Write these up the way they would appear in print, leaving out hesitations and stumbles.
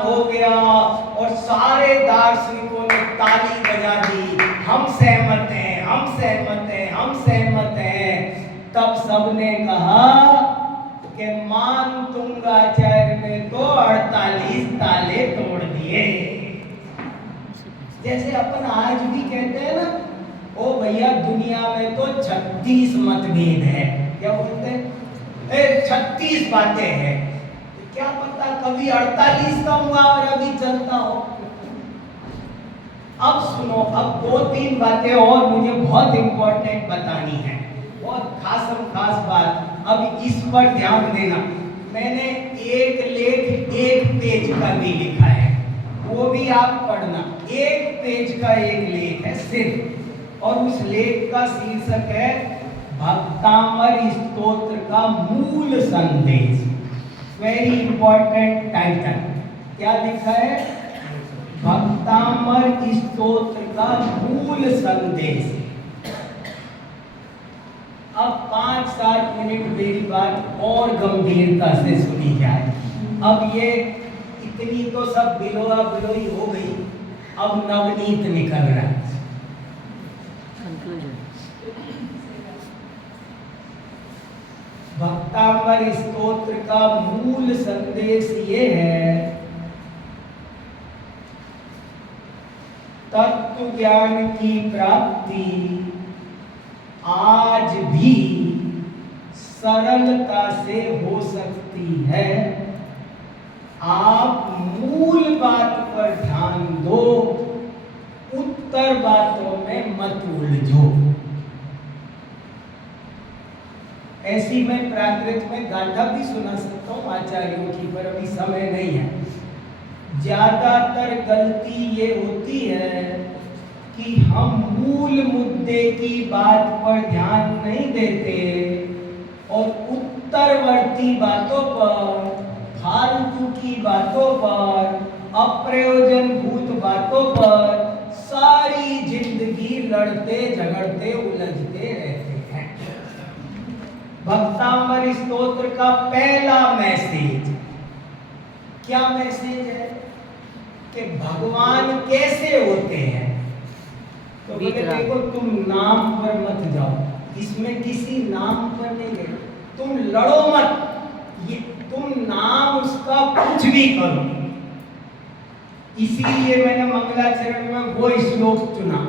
हो गया और सारे दार्शनिकों ने ताली बजा दी, हम सहमत हैं, हम सहमत हैं, हम सहमत हैं। तब सबने कहा कि मान तुंगाचार्य ने तो 48 ताले तोड़ दिए। जैसे अपन आज भी कहते हैं ना, ओ भैया दुनिया में तो 36 मतभेद है, क्या बोलते हैं, 36 बातें हैं। क्या पता कभी 48 का मुहावरा भी चलता हो। अब सुनो, अब 2-3 बातें और मुझे बहुत इंपॉर्टेंट बतानी है, बहुत खास बात। अब इस पर ध्यान देना। मैंने एक लेख 1 पेज का भी लिखा है, वो भी आप पढ़ना। 1 पेज का एक लेख है सिर्फ, और उस लेख का शीर्षक है भक्तामर स्तोत्र का मूल संदेश। Very important title. क्या लिखा है? भक्तामर स्तोत्र का मूल संदेश। अब 5-7 मिनट मेरी बात और गंभीरता से सुनी जाए। अब ये इतनी तो सब बिलोआ बिलोई हो गई, अब नवनीत निकल रहा है। भक्तामर स्तोत्र का मूल संदेश ये है, तत्व ज्ञान की प्राप्ति आज भी सरलता से हो सकती है। आप मूल बात पर ध्यान दो, उत्तर बातों में मत उलझो। ऐसी मैं प्राकृत में गाथा भी सुना सकता हूँ आचार्यों की, पर अभी समय नहीं है। ज्यादातर गलती ये होती है कि हम मूल मुद्दे की बात पर ध्यान नहीं देते और उत्तरवर्ती बातों पर, फालतू की बातों पर, अप्रयोजनभूत बातों पर सारी जिंदगी लड़ते झगड़ते उलझते रहते हैं। भक्तामर स्तोत्र का पहला मैसेज क्या मैसेज है कि भगवान कैसे होते हैं। तो बोले देखो, तुम नाम पर मत जाओ, इसमें किसी नाम पर नहीं गए, तुम लड़ो मत, ये तुम नाम उसका कुछ भी करो। इसीलिए मैंने मंगलाचरण में वो श्लोक चुना,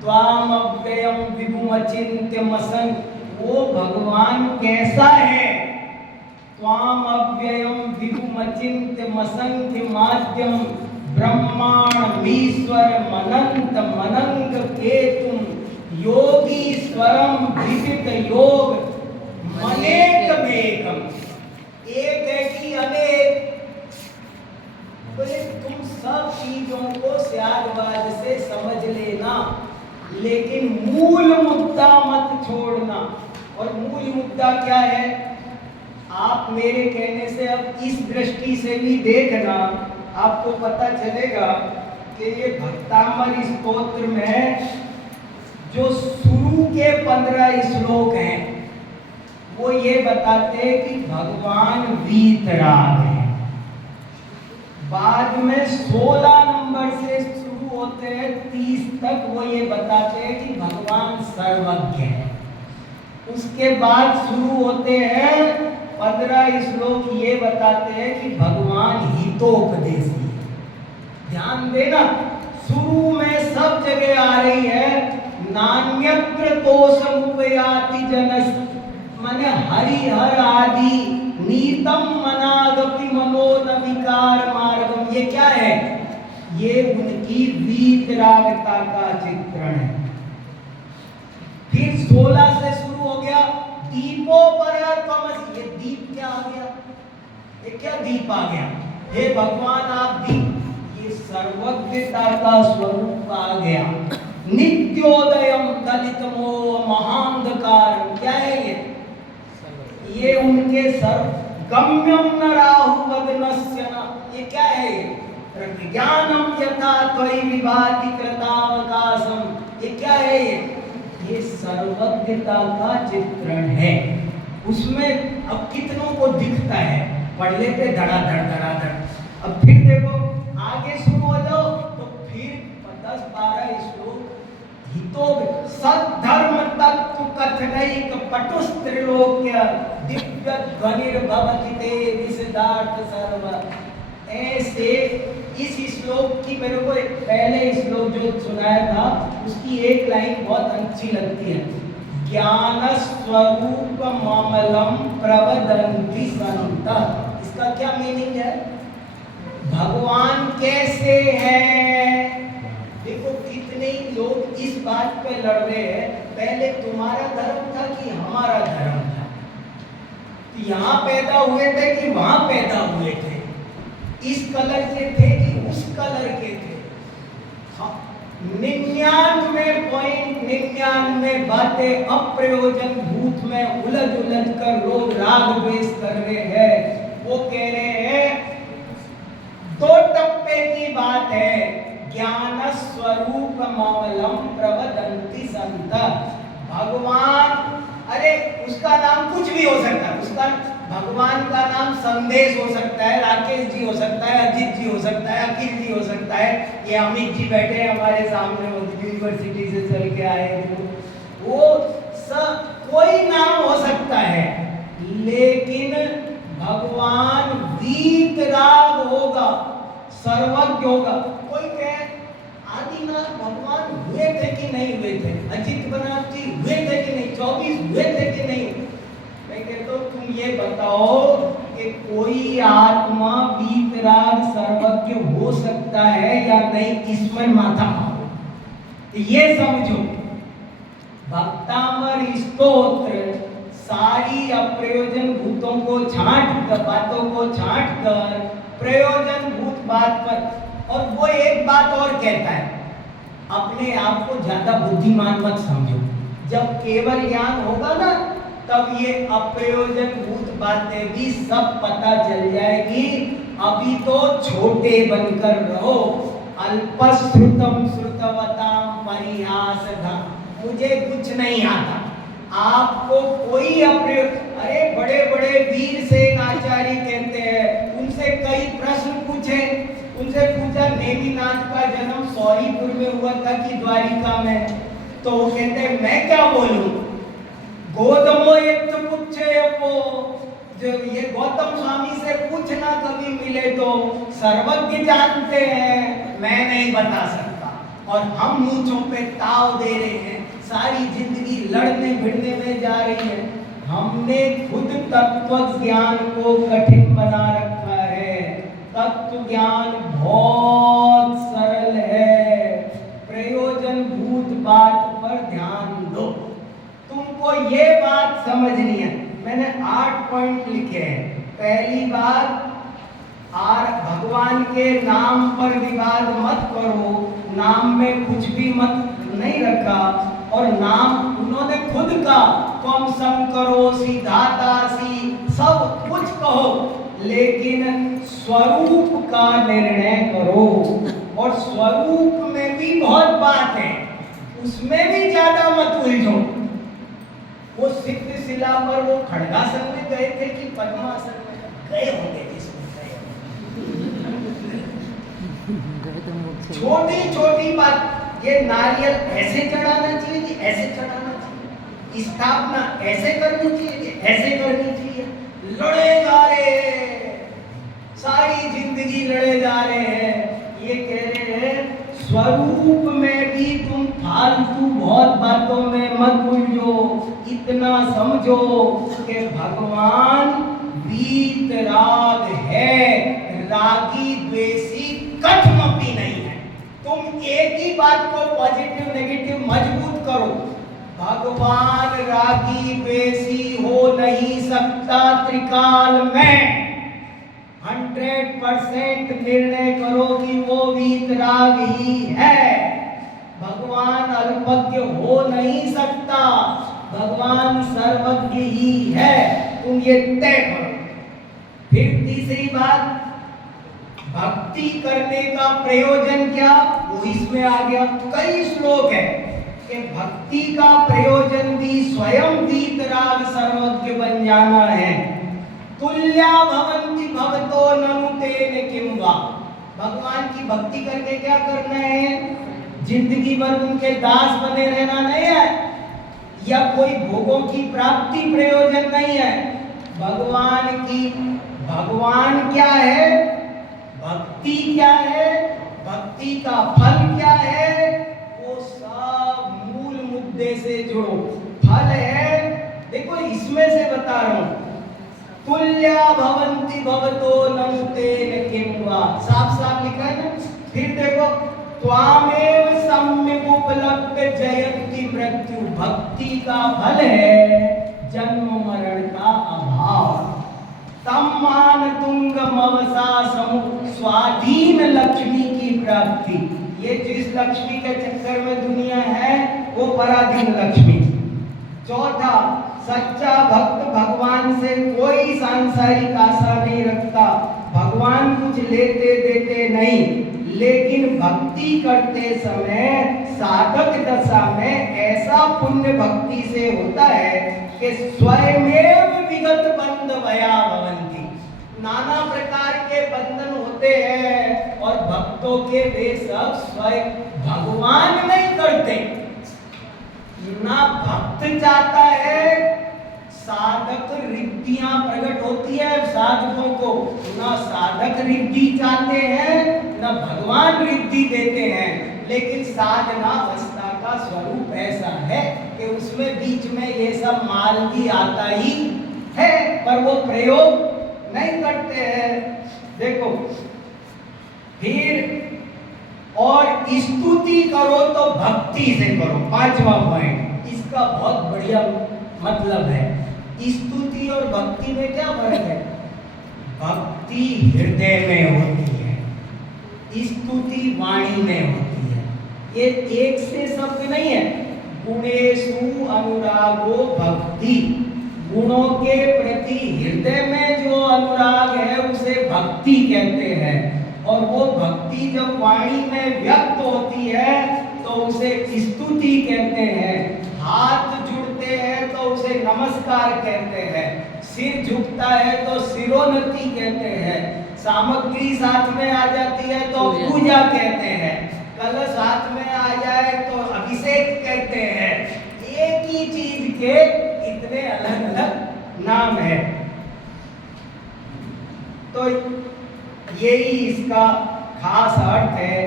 त्वाम अव्ययम विभुम अचिन्त्यमसन्। वो भगवान कैसा है? त्वाम अव्ययम विभुम अचिन्त्यमसन्ख्यमाद्यम ब्रह्माण्डमीश्वरम अनंत मनंग केतुम योगीश्वरम विदित योग मनेकमेकम। एक है कि अनेक। बोले तुम सब चीजों को स्यादवाद से समझ लेना, लेकिन मूल मुद्दा मत छोड़ना। और मूल मुद्दा क्या है? आप मेरे कहने से अब इस दृष्टि से भी देखना, आपको पता चलेगा कि ये भक्तामर स्तोत्र में जो शुरू के 15 श्लोक हैं वो ये बताते हैं कि भगवान वीतराग हैं। बाद में 16 नंबर से शुरू होते हैं 30 तक, वो ये बताते हैं कि भगवान सर्वज्ञ है। उसके बाद शुरू होते हैं 15 श्लोक ये बताते हैं कि भगवान हितोपदेशी है। ध्यान देना, शुरू में सब जगह आ रही है नान्यत्र तोषमुपयाति जनस, माने हरिहर आदि नीतम मनागपि मनो न विकार मार्गम। ये क्या है? ये उनकी वीतरागता का चित्रण है। फिर 16 से शुरू हो गया दीपो पर तमस। ये दीप क्या आ गया? ये क्या दीप आ गया? हे भगवान आप दीप, ये सर्वज्ञता का स्वरूप आ गया। नित्योदयम दलितमो महांधकार, क्या है ये? ये उनके सर्व गम्यम न राहु वदनस्य न, ये क्या है? प्रज्ञानम यथा त्वयि विभाति कृतावकाशम, ये क्या है? ये सर्वज्ञता का चित्रण है। उसमें अब कितनों को दिखता है, पढ़ लेते धड़ाधड़ धड़ाधड़। अब फिर देखो पटुस्त्रिलोक्य दिव्य ध्वनिर्भवति ते विशदार्थ सर्व। ऐसे इस श्लोक की मेरे को पहले श्लोक जो सुनाया था उसकी एक लाइन बहुत अच्छी लगती है, ज्ञान स्वरूप ममलम प्रवदन्ति संतः। इसका क्या मीनिंग है? भगवान कैसे हैं? देखो कितने लोग इस बात पे लड़ रहे हैं, पहले तुम्हारा धर्म था कि हमारा धर्म था, यहाँ पैदा हुए थे कि वहां पैदा हुए थे, इस कलर के थे कि उस कलर के थे। 99.99 बातें अप्रयोजन भूत में उलझ उलझ कर लोग राग द्वेष कर रहे हैं। वो कह रहे हैं 2 टप्पे की बात है, ज्ञान स्वरूप ममलम प्रवदन्ति संतः। भगवान, अरे उसका नाम कुछ भी हो सकता है, उसका भगवान का नाम संदेश हो सकता है, राकेश जी हो सकता है, अजीत जी हो सकता है, अखिल जी हो सकता है, ये अमित जी बैठे हैं हमारे सामने, यूनिवर्सिटी से चल के आए, वो सब कोई नाम हो सकता है, लेकिन भगवान वीतराग होगा, सर्वज्ञ होगा। कोई कहे आदिनाथ भगवान हुए थे कि नहीं हुए थे, अजित बनाथ जी हुए थे कि नहीं, 24 हुए थे कि नहीं। मैं कहता हूं तुम ये बताओ कि कोई आत्मा वीतराग सर्वज्ञ हो सकता है या नहीं, इसमें माथा मारो। ये समझो, भक्तामर स्तोत्र सारी अप्रयोजन भूतों को छांट कर, बातों को छांट कर प्रयोजन भूत बात पर, और वो एक बात और कहता है, अपने आप को ज्यादा बुद्धिमान मत समझो, जब केवल ज्ञान होगा ना तब ये अप्रयोजन भूत बातें भी सब पता चल जाएगी। अभी तो छोटे बनकर रहो। अल्पश्रुतम श्रुतवताम परिहासधा, मुझे कुछ नहीं आता, आपको कोई अरे बड़े बड़े वीर सेन आचार्य कहते हैं, उनसे कई प्रश्न पूछे, उनसे पूछा नेमिनाथ का जन्म सौरीपुर में हुआ था कि द्वारिका में, तो वो कहते हैं मैं क्या बोलूं, गौतमो एक तो पूछे, वो जो ये गौतम स्वामी से पूछना कभी मिले तो, सर्वज्ञ जानते हैं, मैं नहीं बता सकता, और हम मूंछों पे ताव दे रहे हैं, सारी जिंदगी लड़ने भिड़ने में जा रही है। हमने खुद तत्व ज्ञान को कठिन बना रखा है। तत्व ज्ञान बहुत सरल है, प्रयोजन भूत बात पर ध्यान दो। तुमको ये बात समझनी है, मैंने 8 पॉइंट लिखे हैं। पहली बात, भगवान के नाम पर विवाद मत करो, नाम में कुछ भी मत नहीं रखा, और नाम उन्होंने खुद का, तुम शंकरोसी धातासी सब कुछ कहो, लेकिन स्वरूप का निर्णय करो। और स्वरूप में भी बहुत बात है, उसमें भी ज्यादा मत उलझो। वो सिद्ध शिला पर वो खड़गासन में गए थे कि पद्मासन में गए होंगे, जिसमें गए। छोटी छोटी बात, ये नारियल ऐसे चढ़ाना चाहिए कि ऐसे चढ़ाना चाहिए, स्थापना ऐसे करनी चाहिए कि ऐसे करनी चाहिए, लड़े जा रहे हैं, सारी जिंदगी लड़े जा रहे हैं। ये कह रहे हैं स्वरूप में भी तुम फालतू बहुत बातों में मत उलझो, इतना समझो कि भगवान वीतराग है, रागी द्वेषी कठमपी नहीं है। तुम एक ही बात को पॉजिटिव नेगेटिव मजबूत करो, भगवान रागी द्वेषी हो नहीं सकता त्रिकाल में। 100% निर्णय करो कि वो वीतराग ही है। भगवान अल्पज्ञ हो नहीं सकता, भगवान सर्वज्ञ ही है, तुम ये तय करो। फिर तीसरी बात, भक्ति करने का प्रयोजन क्या, वो इसमें आ गया। कई श्लोक है कि भक्ति का प्रयोजन भी स्वयं वीतराग सर्वज्ञ बन जाना है। तुल्या भवन्ति भवतो ननु तेन किम वा, भगवान की भक्ति करके क्या करना है, जिंदगी भर उनके दास बने रहना नहीं है। या कोई भोगों की प्राप्ति प्रयोजन नहीं है। भगवान क्या है, भक्ति क्या है, भक्ति का फल क्या है, वो सब मूल मुद्दे से जुड़ो। फल है, देखो इसमें से बता रहा हूं, तुल्या भवन्ति भवतो ननु तेन किं वा, साफ साफ लिखा है ना। फिर देखो, त्वामेव सम्यक् उपलब्ध जयति मृत्यु, भक्ति का फल है जन्म मरण का अभाव। तम मान तुंग मवसा समु, स्वाधीन लक्ष्मी की प्राप्ति। ये जिस लक्ष्मी के चक्कर में दुनिया है वो पराधीन लक्ष्मी। चौथा, सच्चा भक्त भगवान से कोई सांसारिक आशा नहीं रखता, भगवान कुछ लेते देते नहीं, लेकिन भक्ति करते समय साधक दशा में ऐसा पुण्य भक्ति से होता है कि स्वयमेव विगत बंध भया भवन्ति। नाना प्रकार के बंधन होते हैं और भक्तों के वे सब स्वयं भगवान नहीं करते। ना भक्त चाहता है, साधक रिद्धियां प्रकट होती है साधकों को, ना साधक रिद्धि चाहते हैं, ना भगवान रिद्धि देते हैं। लेकिन साधना अवस्था का स्वरूप ऐसा है कि उसमें बीच में ये सब माल भी आता ही है, पर वो प्रयोग नहीं करते हैं। देखो फिर, और स्तुति करो तो भक्ति से करो, पांचवा पॉइंट। इसका बहुत बढ़िया मतलब है। स्तुति और भक्ति में क्या फर्क है? भक्ति हृदय में होती है, स्तुति वाणी में होती है। ये एक से शब्द नहीं है। गुणेषु अनुरागो भक्ति, गुणों के प्रति हृदय में जो अनुराग है उसे भक्ति कहते हैं। और वो भक्ति जब वाणी में व्यक्त होती है तो उसे स्तुति कहते हैं। हाथ जुड़ते हैं तो उसे नमस्कार कहते हैं, सिर झुकता है तो सिरोन्नति कहते हैं, सामग्री साथ में आ जाती है तो पूजा कहते हैं, कलश हाथ में आ जाए तो अभिषेक कहते हैं। एक ही चीज के इतने अलग अलग नाम है। तो यही इसका खास अर्थ है।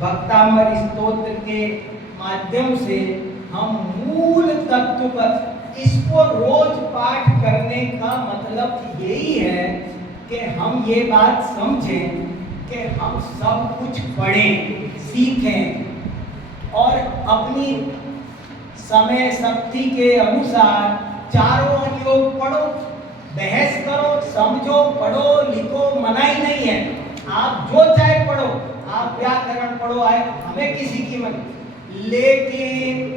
भक्तामर स्तोत्र के माध्यम से हम मूल तत्व पर, इसको रोज पाठ करने का मतलब यही है कि हम ये बात समझें कि हम सब कुछ पढ़ें, सीखें और अपनी समय शक्ति के अनुसार चारों योग पढ़ो, बहस करो, समझो, पढ़ो, लिखो, मनाही नहीं है। आप जो चाहे पढ़ो, आप व्याकरण पढ़ो, हमें किसी की मत, लेकिन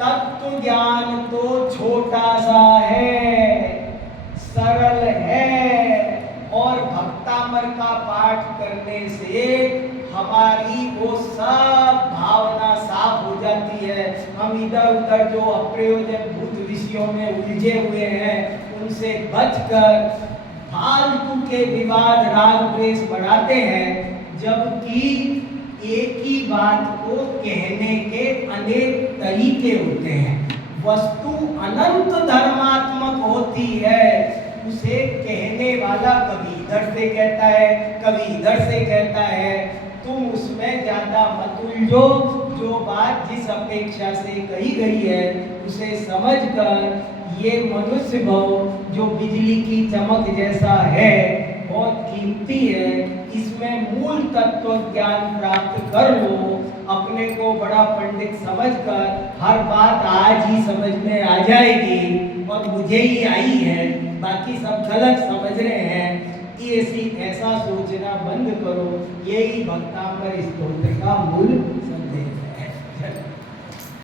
तत्व ज्ञान तो छोटा सा है, सरल है। और भक्तामर का पाठ करने से हमारी वो सब भावना साफ हो जाती है। हम इधर उधर जो अप्रयोजनभूत विषयों में उलझे हुए हैं उनसे बचकर फालतू के विवाद राग द्वेष बढ़ाते हैं, जबकि एक ही बात को कहने के अनेक तरीके होते हैं। वस्तु अनंत धर्मात्मक होती है, उसे कहने वाला कभी इधर से कहता है, कभी इधर से कहता है। तुम उसमें ज्यादा मत उलझो, जो बात जिस अपेक्षा से कही गई है उसे समझकर ये मनुष्य भाव जो बिजली की चमक जैसा है, बहुत कीमती है, इसमें मूल तत्व ज्ञान प्राप्त कर लो। अपने को बड़ा पंडित समझकर हर बात आज ही समझ में आ जाएगी और मुझे ही आई है, बाकी सब गलत समझ रहे हैं, ऐसा सोचना बंद करो। यही भक्तामर स्तोत्र का मूल